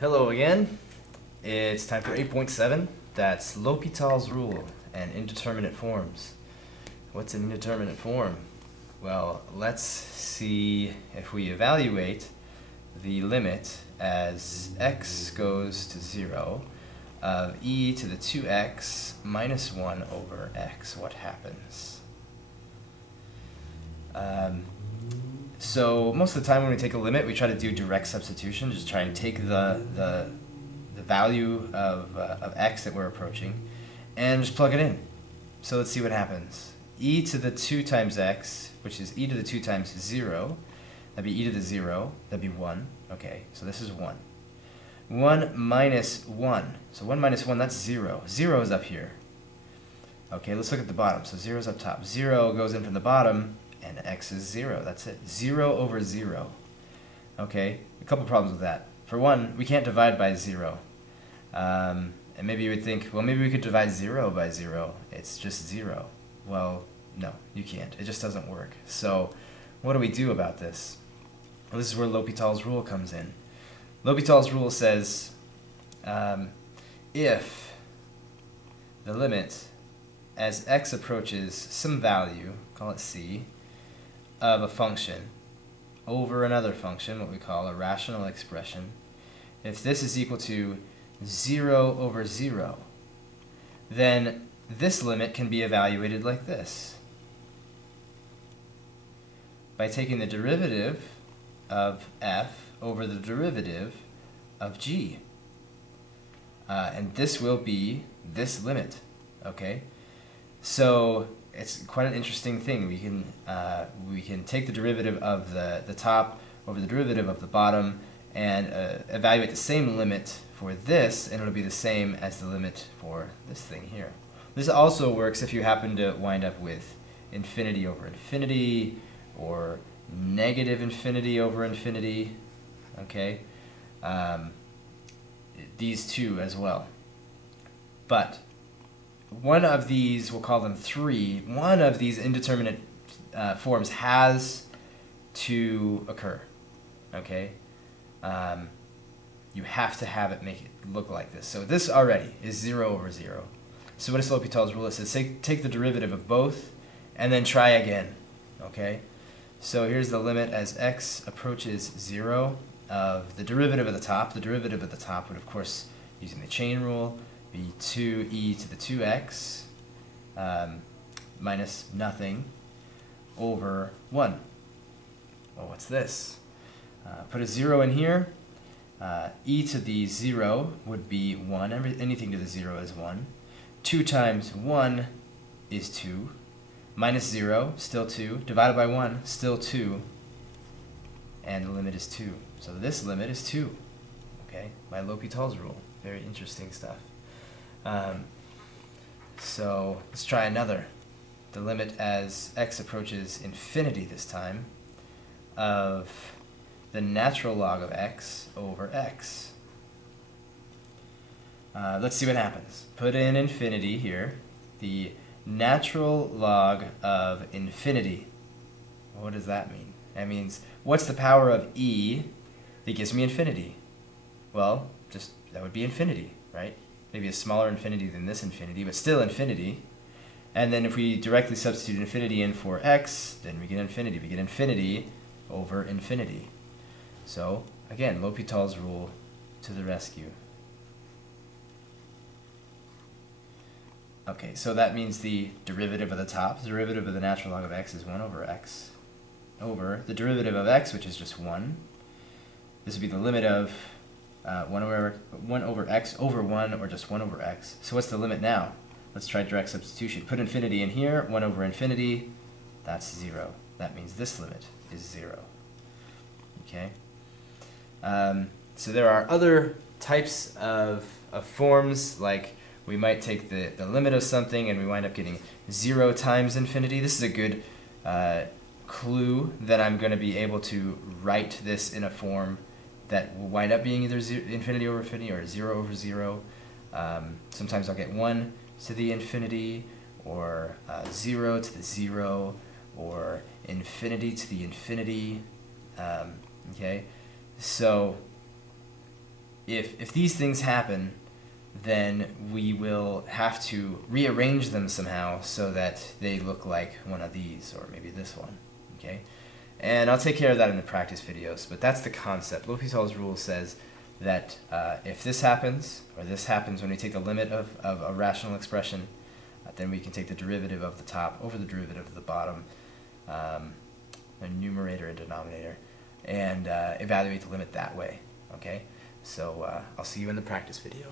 Hello again. It's time for 8.7. That's L'Hopital's rule and indeterminate forms. What's an indeterminate form? Well, let's see if we evaluate the limit as x goes to 0 of e to the 2x minus 1 over x. What happens? So most of the time when we take a limit, we try to do direct substitution, just try and take the value of x that we're approaching and just plug it in. So let's see what happens. E to the 2 times x, which is e to the 2 times 0, that'd be e to the 0, that'd be 1. Okay, so this is 1. 1 minus 1, so 1 minus 1, that's 0. 0 is up here. Okay, let's look at the bottom. So 0 is up top. 0 goes in from the bottom, and x is 0. That's it. 0 over 0. Okay, a couple problems with that. For one, we can't divide by 0. And maybe you would think, well, maybe we could divide 0 by 0. It's just 0. Well, no, you can't. It just doesn't work. So what do we do about this? Well, this is where L'Hopital's rule comes in. L'Hopital's rule says if the limit as x approaches some value, call it c, of a function over another function, what we call a rational expression, if this is equal to 0 over 0, then this limit can be evaluated like this. By taking the derivative of f over the derivative of g. And this will be this limit, okay? So it's quite an interesting thing. We can take the derivative of the top over the derivative of the bottom and evaluate the same limit for this, and it'll be the same as the limit for this thing here. This also works if you happen to wind up with infinity over infinity or negative infinity over infinity, okay? These two as well. But one of these, we'll call them 3, one of these indeterminate forms has to occur, okay? You have to have it make it look like this. So this already is 0 over 0. So what is L'Hopital's rule? It says take the derivative of both and then try again, okay? So here's the limit as x approaches 0 of the derivative of the top. The derivative of the top would, of course, using the chain rule, be 2e to the 2x minus nothing over 1. Well, what's this? Put a 0 in here. E to the 0 would be 1. Anything to the 0 is 1. 2 times 1 is 2. Minus 0, still 2. Divided by 1, still 2. And the limit is 2. So this limit is 2. Okay, by L'Hopital's rule. Very interesting stuff. So let's try another. The limit as x approaches infinity this time of the natural log of x over x. Let's see what happens. Put in infinity here. The natural log of infinity. What does that mean? That means, what's the power of e that gives me infinity? Well, just that would be infinity, right? Maybe a smaller infinity than this infinity, but still infinity. And then if we directly substitute infinity in for x, then we get infinity. We get infinity over infinity. So, again, L'Hopital's rule to the rescue. Okay, so that means the derivative of the top, the derivative of the natural log of x is 1 over x, over the derivative of x, which is just 1. This would be the limit of 1 over x over 1, or just 1 over x. So what's the limit now? Let's try direct substitution. Put infinity in here, 1 over infinity, that's 0. That means this limit is 0. Okay? So there are other types of forms, like we might take the limit of something and we wind up getting 0 times infinity. This is a good clue that I'm going to be able to write this in a form that will wind up being either infinity over infinity or 0 over 0. Sometimes I'll get 1 to the infinity, or 0 to the 0, or infinity to the infinity. Okay, so if these things happen, then we will have to rearrange them somehow so that they look like one of these, or maybe this one, okay? And I'll take care of that in the practice videos, but that's the concept. L'Hopital's rule says that if this happens, or this happens when we take the limit of a rational expression, then we can take the derivative of the top over the derivative of the bottom, a numerator and denominator, and evaluate the limit that way, okay? So I'll see you in the practice video.